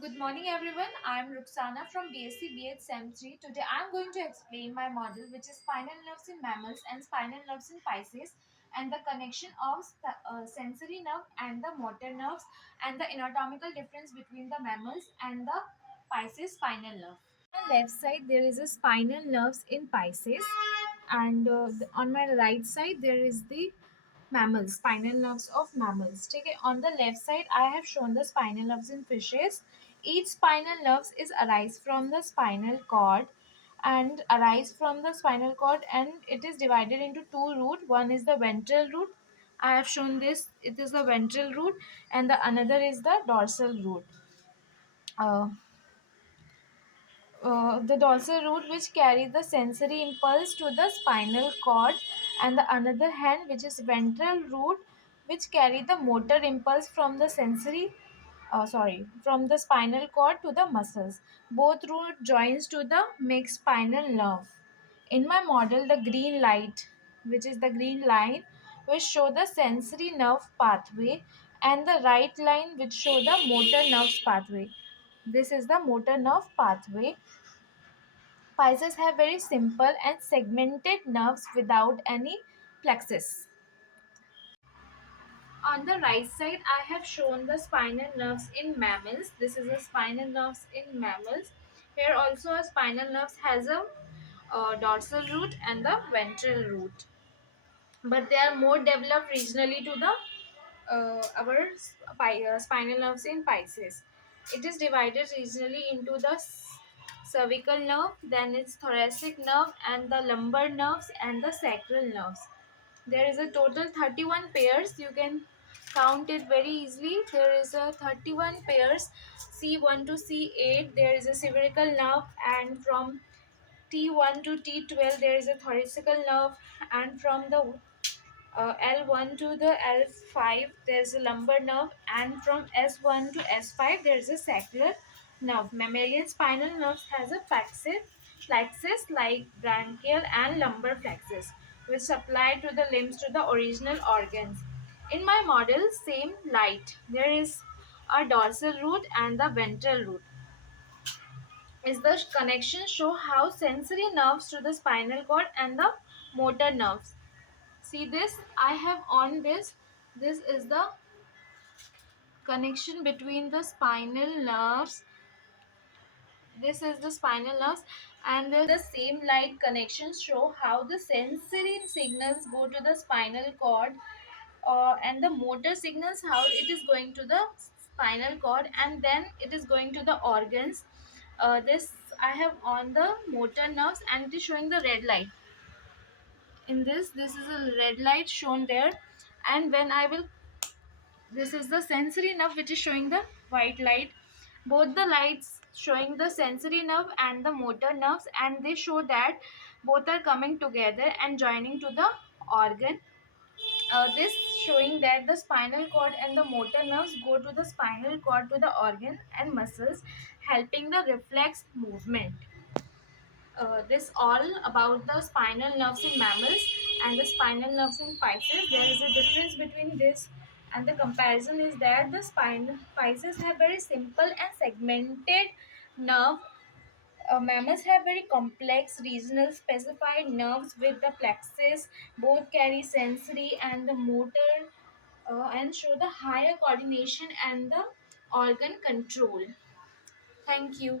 Good morning, everyone. I'm Ruxana from BSc B.Ed Sem 3. Today, I'm going to explain my model, which is spinal nerves in mammals and spinal nerves in Pisces, and the connection of sensory nerve and the motor nerves, and the anatomical difference between the mammals and the Pisces spinal nerve. On the left side, there is a spinal nerves in Pisces, and on my right side, there is the mammals, spinal nerves of mammals. Okay, on the left side, I have shown the spinal nerves in fishes. Each spinal nerves is arise from the spinal cord and it is divided into two root. One is the ventral root. I have shown this. It is the ventral root, and the another is the dorsal root. Uh, the dorsal root which carry the sensory impulse to the spinal cord, and the another hand which is ventral root which carry the motor impulse from the from the spinal cord to the muscles. Both root joins to the make spinal nerve. In my model, the green light, which is the green line, will show the sensory nerve pathway, and the right line which show the motor nerves pathway. This is the motor nerve pathway. Pisces have very simple and segmented nerves without any plexus. On the right side, I have shown the spinal nerves in mammals. This is the spinal nerves in mammals. Here also a spinal nerves has a dorsal root and the ventral root, but they are more developed regionally to the spinal nerves in Pisces. It is divided regionally into the cervical nerve, then its thoracic nerve, and the lumbar nerves and the sacral nerves. There is a total 31 pairs. You can count it very easily. There is a 31 pairs, C1 to C8. There is a cervical nerve, and from T1 to T12 there is a thoracical nerve, and from the L1 to the L5 there's a lumbar nerve, and from S1 to S5 there's a sacral nerve. Mammalian spinal nerves has a plexus like branchial and lumbar plexus, which supply to the limbs to the original organs. In my model, same light. There is a dorsal root and the ventral root. Is the connection show how sensory nerves to the spinal cord and the motor nerves. See this, I have on this. This is the connection between the spinal nerves. This is the spinal nerves, and the same light connections show how the sensory signals go to the spinal cord, and the motor signals how it is going to the spinal cord, and then it is going to the organs. This I have on the motor nerves, and it is showing the red light. In this is a red light shown there, and when I will, this is the sensory nerve which is showing the white light. Both the lights showing the sensory nerve and the motor nerves, and they show that both are coming together and joining to the organ. This showing that the spinal cord and the motor nerves go to the spinal cord to the organ and muscles, helping the reflex movement. This all about the spinal nerves in mammals and the spinal nerves in Pisces. There is a difference between this and the comparison is that the spinal Pisces have very simple and segmented nerve. Mammals have very complex regional specified nerves with the plexus. Both carry sensory and the motor, and show the higher coordination and the organ control. Thank you.